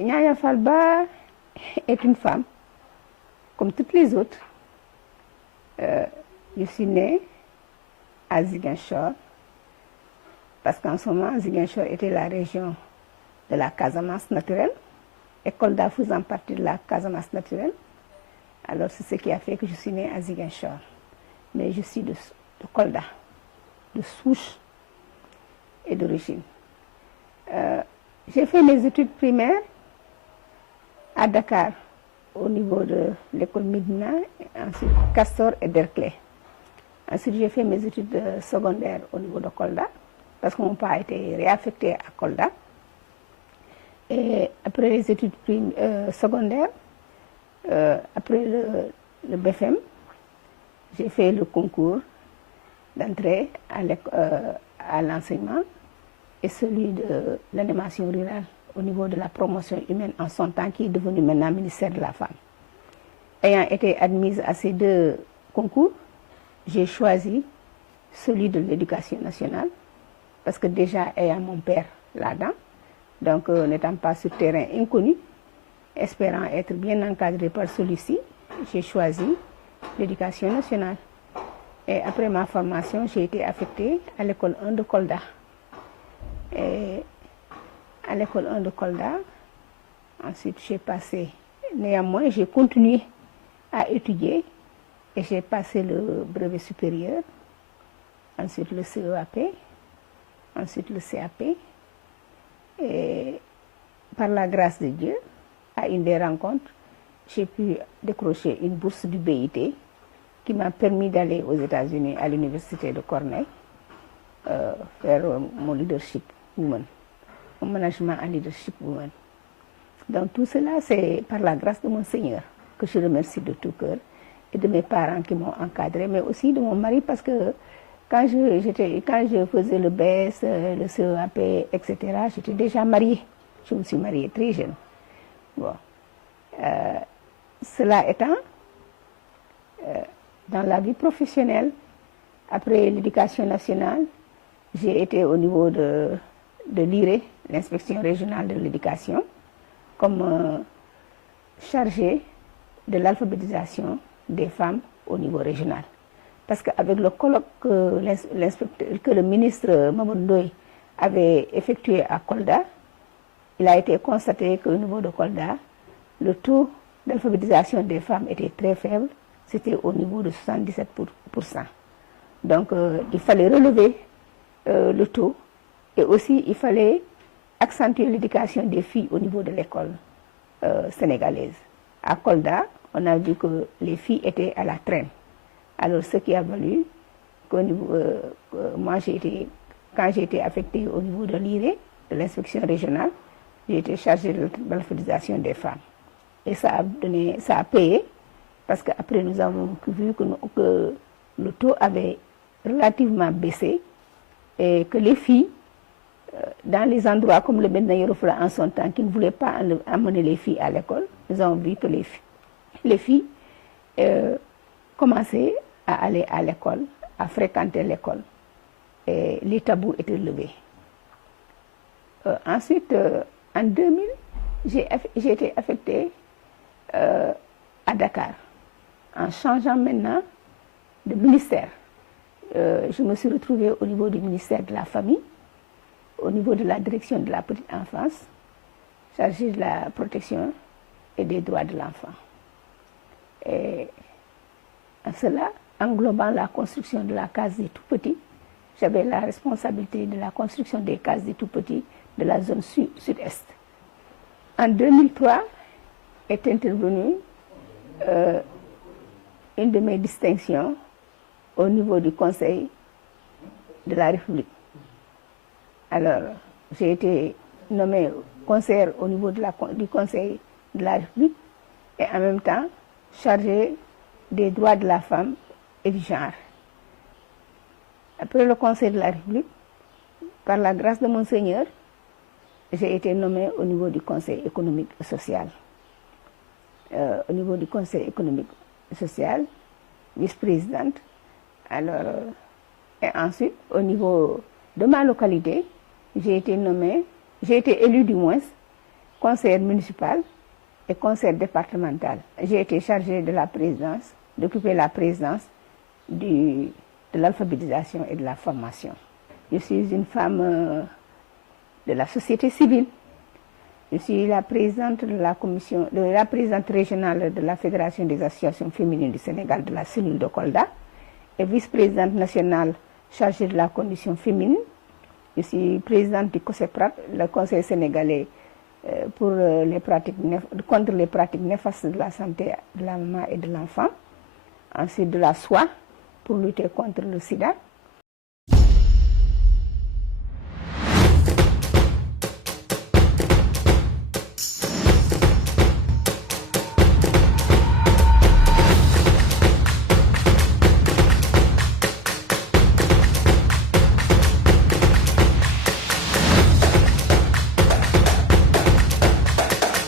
Nyaya Falba est une femme, comme toutes les autres. Je suis née à Ziguinchor, parce qu'en ce moment, Ziguinchor était la région de la Casamance naturelle, et Kolda faisant partie de la Casamance naturelle. Alors c'est ce qui a fait que je suis née à Ziguinchor. Mais je suis de Kolda, de souche et d'origine. J'ai fait mes études primaires à Dakar, au niveau de l'école Médina, ensuite Castor et Derklé. Ensuite, j'ai fait mes études secondaires au niveau de Kolda, parce que mon père a été réaffecté à Kolda. Et après les études secondaires, après le BFM, j'ai fait le concours d'entrée à l'enseignement et celui de l'animation rurale au niveau de la promotion humaine en son temps, qui est devenu maintenant ministère de la Femme. Ayant été admise à ces deux concours, j'ai choisi celui de l'éducation nationale, parce que déjà ayant mon père là-dedans, donc n'étant pas sur terrain inconnu, espérant être bien encadré par celui-ci, j'ai choisi l'éducation nationale. Et après ma formation, j'ai été affectée à l'école 1 de Kolda. Et à l'école 1 de Kolda, ensuite j'ai passé, néanmoins j'ai continué à étudier et j'ai passé le brevet supérieur, ensuite le CEAP, ensuite le CAP. Et par la grâce de Dieu, à une des rencontres, j'ai pu décrocher une bourse du BIT qui m'a permis d'aller aux États-Unis à l'université de Cornell, faire mon leadership woman, mon management en leadership woman. Donc tout cela, c'est par la grâce de mon Seigneur que je remercie de tout cœur, et de mes parents qui m'ont encadré, mais aussi de mon mari, parce que quand je faisais le BS, le CEAP, etc., j'étais déjà mariée. Je me suis mariée très jeune. Bon. Cela étant, dans la vie professionnelle, après l'éducation nationale, j'ai été au niveau de l'IRE, l'inspection régionale de l'éducation, comme chargée de l'alphabétisation des femmes au niveau régional. Parce qu'avec le colloque que le ministre Mamadou Ndoye avait effectué à Kolda, il a été constaté qu'au niveau de Kolda, le taux d'alphabétisation des femmes était très faible, c'était au niveau de 77%. Donc il fallait relever le taux, et aussi il fallait accentuer l'éducation des filles au niveau de l'école sénégalaise. À Kolda, on a vu que les filles étaient à la traîne. Alors ce qui a valu qu'au niveau, moi quand j'ai été affectée au niveau de l'IRE, de l'inspection régionale, j'ai été chargée de l'alphabétisation des femmes. Et ça a payé, parce qu'après nous avons vu que le taux avait relativement baissé, et que les filles, dans les endroits comme le Médina Yoro Foulah en son temps, qui ne voulaient pas amener les filles à l'école, nous avons vu que les filles commençaient à aller à l'école, à fréquenter l'école, et les tabous étaient levés. Ensuite, en 2000, j'ai été affectée à Dakar, en changeant maintenant de ministère. Je me suis retrouvée au niveau du ministère de la Famille, au niveau de la direction de la petite enfance, chargée de la protection et des droits de l'enfant. Et en cela, englobant la construction de la case des tout-petits, j'avais la responsabilité de la construction des cases des tout-petits de la zone sud-est. En 2003 est intervenue une de mes distinctions au niveau du Conseil de la République. Alors, j'ai été nommée conseillère au niveau du Conseil de la République, et en même temps chargée des droits de la femme et du genre. Après le Conseil de la République, par la grâce de mon Seigneur, j'ai été nommée au niveau du Conseil économique et social. Au niveau du Conseil économique et social, vice-présidente. Alors, et ensuite, au niveau de ma localité, j'ai été élue du moins conseillère municipale et conseillère départementale. J'ai été chargée de la présidence, d'occuper la présidence de l'alphabétisation et de la formation. Je suis une femme de la société civile. Je suis la présidente de la commission, la présidente régionale de la Fédération des associations féminines du Sénégal de la cellule de Kolda et vice-présidente nationale chargée de la condition féminine. Je suis présidente du COSEPRAT, le Conseil sénégalais pour contre les pratiques néfastes de la santé de la maman et de l'enfant. Ensuite de la SOA pour lutter contre le sida.